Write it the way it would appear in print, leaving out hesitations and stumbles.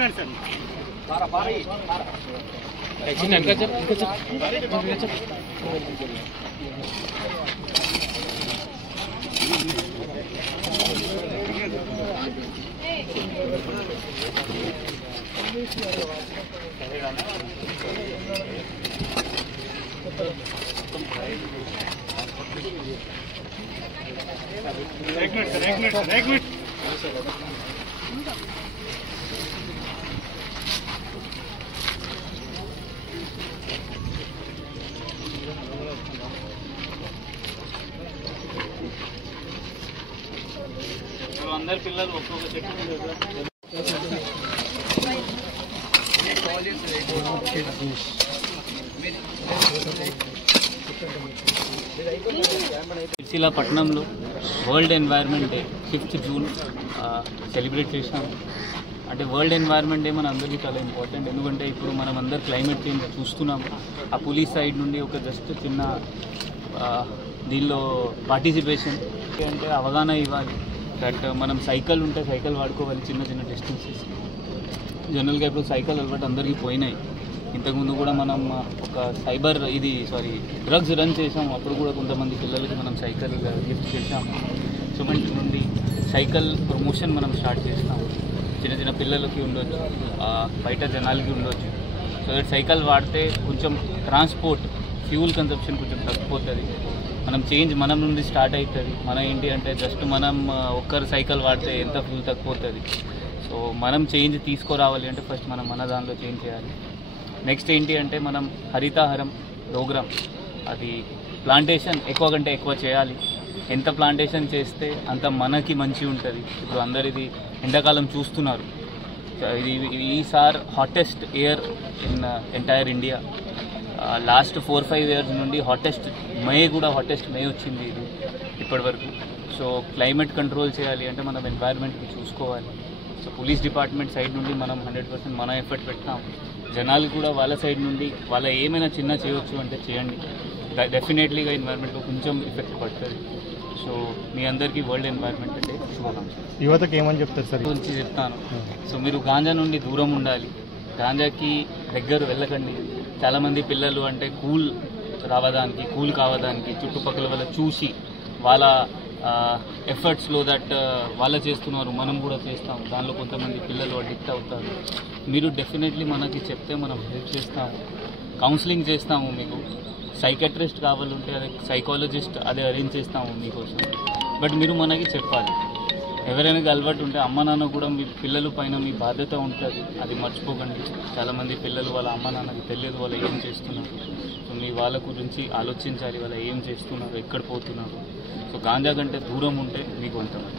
एक मिनट अंदर पिల్లలు ఒక్కొక్క చెట్టు పట్టణంలో world environment day 5th June celebrate చేశాము. అంటే వరల్డ్ ఎన్వైర్న్మెంట్ డే మన అందరికీ చాలా ఇంపార్టెంట్. ఎందుకంటే ఇప్పుడు మనం అందరు క్లైమేట్ చేంజ్ చూస్తున్నాము. ఆ పోలీస్ సైడ్ నుండి ఒక జస్ట్ చిన్న దీనిలో పార్టిసిపేషన్ అంటే అవగాహన ఇవ్వాలి. దట్ మనం సైకిల్ ఉంటే సైకిల్ వాడుకోవాలి చిన్న చిన్న డిస్టెన్సెస్. జనరల్గా ఇప్పుడు సైకిల్ అలవాటు అందరికీ పోయినాయి. ఇంతకుముందు కూడా మనం ఒక డ్రగ్స్ రన్ చేసాము. అప్పుడు కూడా కొంతమంది పిల్లలకి మనం సైకిల్ గిఫ్ట్ చేసాము. సో మన నుండి సైకిల్ ప్రమోషన్ మనం స్టార్ట్ చేస్తాము. చిన్న చిన్న పిల్లలకి ఉండొచ్చు, బయట జనాలకి ఉండొచ్చు. సో దట్ సైకిల్ వాడితే కొంచెం ట్రాన్స్పోర్ట్ ఫ్యూల్ కన్సంప్షన్ కొంచెం తగ్గిపోతుంది. మనం చేంజ్ మనం నుండి స్టార్ట్ అవుతుంది. మన ఏంటి అంటే జస్ట్ మనం ఒక్కరు సైకిల్ వాడితే ఎంత ఫ్యూల్ తగ్గిపోతుంది. సో మనం చేంజ్ తీసుకురావాలి అంటే ఫస్ట్ మనం మన దానిలో చేంజ్ చేయాలి. నెక్స్ట్ ఏంటి అంటే మనం హరితహారం ప్రోగ్రామ్, అది ప్లాంటేషన్ ఎక్కువ కంటే ఎక్కువ చేయాలి. ఎంత ప్లాంటేషన్ చేస్తే అంత మనకి మంచి ఉంటుంది. ఇప్పుడు అందరిది ఎండాకాలం చూస్తున్నారు. ఇది ఈసారి hottest year in entire India. Last 4-5 years నుండి హాటెస్ట్ మే వచ్చింది ఇది ఇప్పటి వరకు. సో క్లైమేట్ కంట్రోల్ చేయాలి అంటే మనం ఎన్వైర్న్మెంట్ని చూసుకోవాలి. సో పోలీస్ డిపార్ట్మెంట్ సైడ్ నుండి మనం 100% మన ఎఫర్ట్ పెడతాం. జనాలు కూడా వాళ్ళ సైడ్ నుండి వాళ్ళ ఏమైనా చిన్న చేయవచ్చు అంటే చేయండి. డెఫినెట్లీగా ఎన్వైర్న్మెంట్లో కొంచెం ఎఫెక్ట్ పడుతుంది. సో మీ అందరికీ వరల్డ్ ఎన్వైర్న్మెంట్ డే శుభాకాంక్షలు. యువతకి ఏమని చెప్తారు సార్? గురించి చెప్తాను. సో మీరు గాంజా నుండి దూరం ఉండాలి. గాంజాకి దగ్గర వెళ్ళకండి. చాలామంది పిల్లలు అంటే కూల్ కావడానికి చుట్టుపక్కల వాళ్ళ చూసి వాళ్ళ ఎఫర్ట్స్లో దట్ వాళ్ళ చేస్తున్నారు, మనం కూడా చేస్తాం. దానిలో కొంతమంది పిల్లలు అడిక్ట్ అవుతారు. మీరు డెఫినెట్లీ మనకి చెప్తే మనం హెల్ప్ చేస్తాము, కౌన్సిలింగ్ చేస్తాము. మీకు సైకాట్రిస్ట్ కావాలంటే అదే సైకాలజిస్ట్ అదే అరేంజ్ చేస్తాము మీకోసం. బట్ మీరు మనకి చెప్పాలి. ఎవరైనా అలవాటు ఉంటే అమ్మ నాన్న కూడా మీ పిల్లల పైన మీ బాధ్యత ఉంటుంది, అది మర్చిపోకండి. చాలామంది పిల్లలు వాళ్ళ అమ్మ నాన్నకి తెలియదు వాళ్ళు ఏం చేస్తున్నారు. సో మీ వాళ్ళ గురించి ఆలోచించాలి, వాళ్ళు ఏం చేస్తున్నారు, ఎక్కడ పోతున్నారు. సో గాంజా కంటే దూరం ఉంటే మీకు ఉంటుంది.